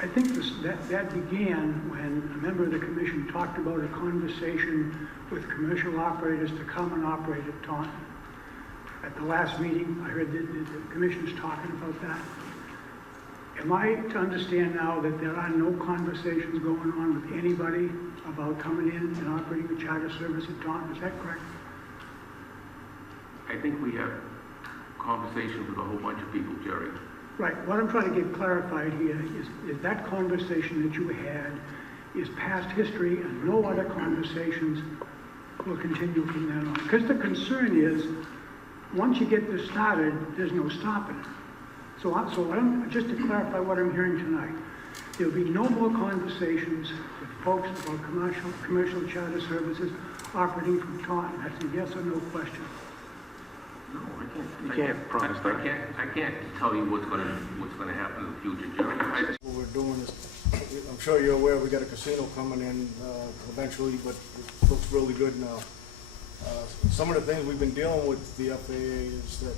I think that began when a member of the commission talked about a conversation with commercial operators to come and operate at Taunton. At the last meeting, I heard the commission's talking about that. Am I to understand now that there are no conversations going on with anybody about coming in and operating a charter service at Taunton? Is that correct? I think we have conversations with a whole bunch of people, Jerry. Right. What I'm trying to get clarified here is that conversation that you had is past history and no other conversations will continue from then on. Because the concern is, once you get this started, there's no stopping it. So just to clarify what I'm hearing tonight, there'll be no more conversations with folks about commercial charter services operating from Taunton. That's a yes or no question. No, I can't. You can't promise that. I can't tell you what's going to happen in the future, Jerry. What we're doing is, I'm sure you're aware, we got a casino coming in eventually, but it looks really good now. Some of the things we've been dealing with the FAA is that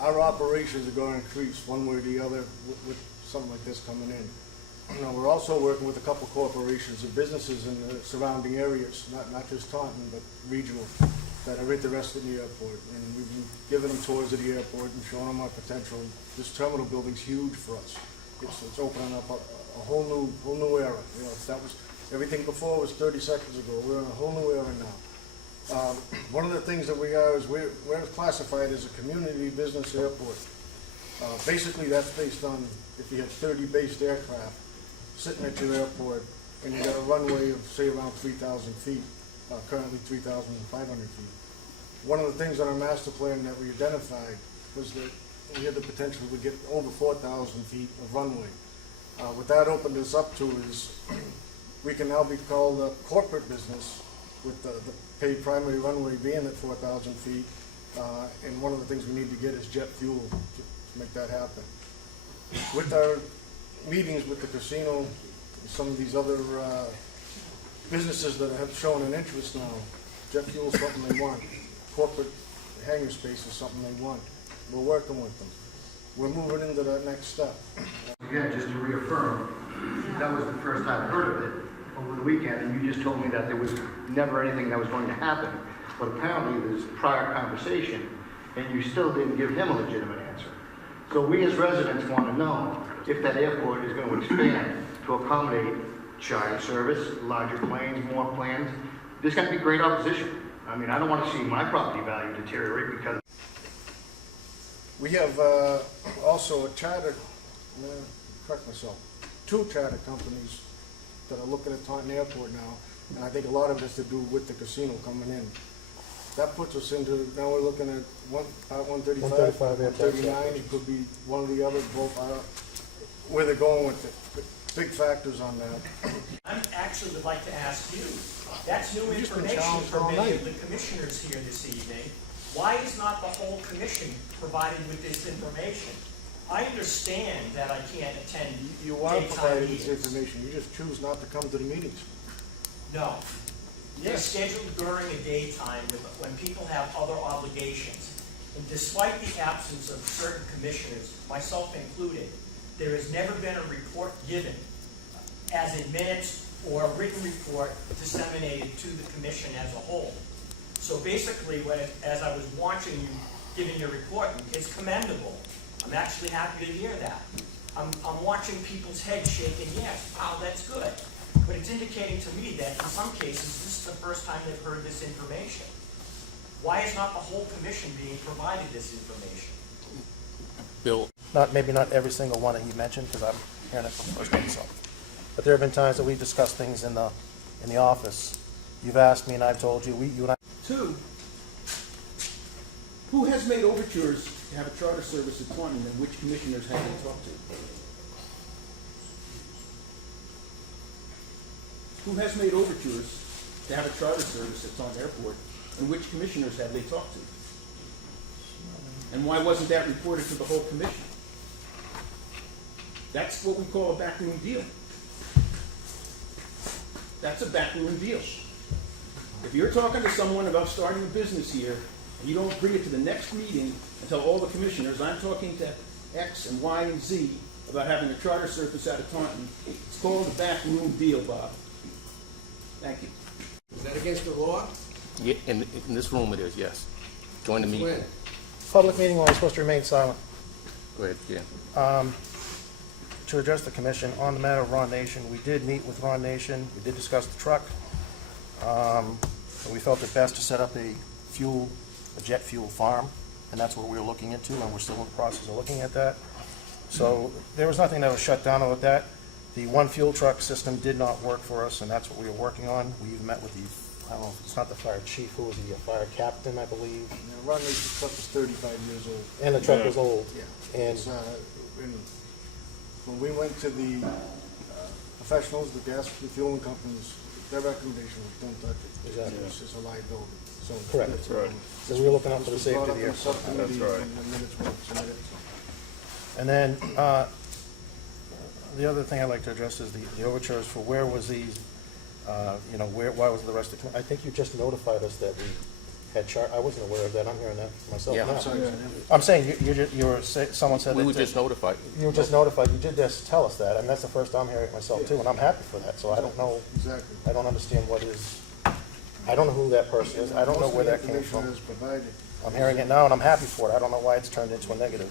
our operations are going to increase one way or the other with something like this coming in. You know, we're also working with a couple corporations and businesses in the surrounding areas, not just Taunton, but regional, that are interested in the airport. And we've been giving them tours of the airport and showing them our potential. This terminal building's huge for us. It's opening up a whole new era. You know, that was everything before was 30 seconds ago. We're in a whole new era now. One of the things that we are is we're classified as a community business airport. Basically, that's based on if you had 30 based aircraft sitting at your airport and you got a runway of say around 3,000 feet, currently 3,500 feet. One of the things on our master plan that we identified was that we had the potential to get over 4,000 feet of runway. What that opened us up to is we can now be called a corporate business with the paid primary runway being at 4,000 feet. And one of the things we need to get is jet fuel to make that happen. With our meetings with the casino and some of these other businesses that have shown an interest now, jet fuel is something they want. Corporate hangar space is something they want. We're working with them. We're moving into that next step. Again, just to reaffirm, that was the first I've heard of it over the weekend, and you just told me that there was never anything that was going to happen. But apparently there's prior conversation, and you still didn't give him a legitimate answer. So we as residents want to know if that airport is going to expand to accommodate charter service, larger planes, more planes. There's going to be great opposition. I mean, I don't want to see my property value deteriorate because... We have also a charter, correct myself, 2 charter companies that are looking at Taunton Airport now, and I think a lot of it has to do with the casino coming in. That puts us into, now we're looking at 135, 139, it could be one or the other, both are where they're going with it. Big factors on that. I actually would like to ask you, that's new information for many of the commissioners here this evening. Why is not the whole commission provided with this information? I understand that I can't attend You are provided meetings. this information, you just choose not to come to the meetings. No. They're Yes. scheduled during a daytime when people have other obligations. And despite the absence of certain commissioners, myself included, there has never been a report given as in minutes or a written report disseminated to the commission as a whole. So basically, as I was watching you giving your report, it's commendable. I'm actually happy to hear that. I'm watching people's heads shaking, yes, wow, that's good. But it's indicating to me that in some cases, this is the first time they've heard this information. Why is not the whole commission being provided this information? Bill. Maybe not every single one that you mentioned, because I'm hearing it for the first time, so. But there have been times that we've discussed things in the office. You've asked me and I've told you, you and I. 2, who has made overtures to have a charter service at Taunton, and which commissioners have they talked to? Who has made overtures to have a charter service at Taunton Airport, and which commissioners have they talked to? And why wasn't that reported to the whole commission? That's what we call a backroom deal. That's a backroom deal. If you're talking to someone about starting a business here, and you don't bring it to the next meeting and tell all the commissioners, I'm talking to X and Y and Z, about having a charter service out of Taunton. It's called a backroom deal, Bob. Thank you. Is that against the law? Yeah, in this room it is, yes. Join the meeting. When? Public meeting, we're supposed to remain silent. Go ahead, yeah. To address the commission on the matter of Ron Nation, we did meet with Ron Nation, we did discuss the truck. We felt it best to set up a jet fuel farm, and that's what we were looking into, and we're still in the process of looking at that. So there was nothing that was shut down with that. The one fuel truck system did not work for us, and that's what we were working on. We've met with the, I don't know, it's not the fire chief, who was the fire captain, I believe, Yeah, Ron Nation's truck is 35 years old. and the truck was old. Yeah. And It's, and when we went to the professionals, the gas refueling companies, their recommendation was don't touch it. Exactly. It's just a liability. So Correct. That's right. So we were looking out for the this was safety brought of the up in airport. subcommittee, That's right. and the minutes were submitted. And then, the other thing I'd like to address is the overtures for where was these, why was the rest of, I think you just notified us that we had I wasn't aware of that, I'm hearing that myself Yeah. now. I'm sorry, I'm saying, someone said that. We were just notified. You were just notified, you did just tell us that, and that's the first I'm hearing it myself too, and I'm happy for that, so I don't know, exactly. I don't understand I don't know who that person is, I don't know where that came Most of from. the information is provided. I'm hearing it now, and I'm happy for it, I don't know why it's turned into a negative.